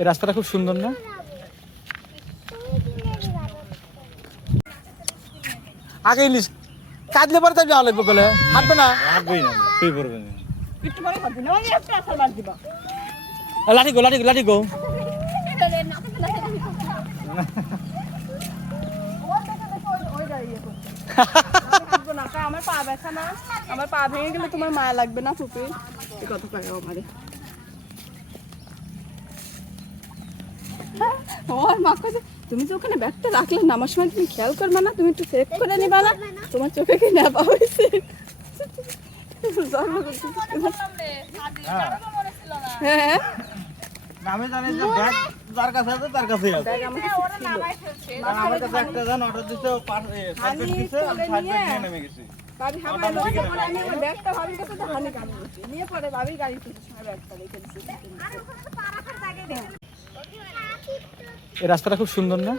এই রাস্তাটা খুব সুন্দর না? আগে ইলিশ কাটলে পরে তাই যাওয়া লাগবে বলে হাঁটবে না, হাঁটবেই না, শুয়ে পড়বে না। লাঠি গো লাঠি লাঠি গো। আমার পা ব্যথা না, আমার পা ভেঙে গেলে তোমার মায়া লাগবে না ফুপি? এই কথা কয় আমারে। আমার মা কাছে তুমি তো ওখানে ব্যাগটা রাখলে না, আমার সময় তুমি খেয়াল করবে না, তুমি একটু সেভ করে নিবা না? তোমার চোখে কি নেপা হয়েছে? হ্যাঁ আমি জানি যে ব্যাগ যার কাছে আছে তার কাছেই আছে। ব্যাগ আমার কাছে ছিল। আমার কাছে একটা জান অর্ডার দিতে সার্ভিস দিতে, আমি সার্ভিস নিয়ে নেমে গেছি। ভাবি হামার লজ্জা করে আমি আমার ব্যাগটা ভাবির কাছে তো হানি কাম করছি, নিয়ে পরে ভাবির গাড়ি তুলতে সময় ব্যাগটা রেখে দিচ্ছি। এই রাস্তাটা খুব সুন্দর না?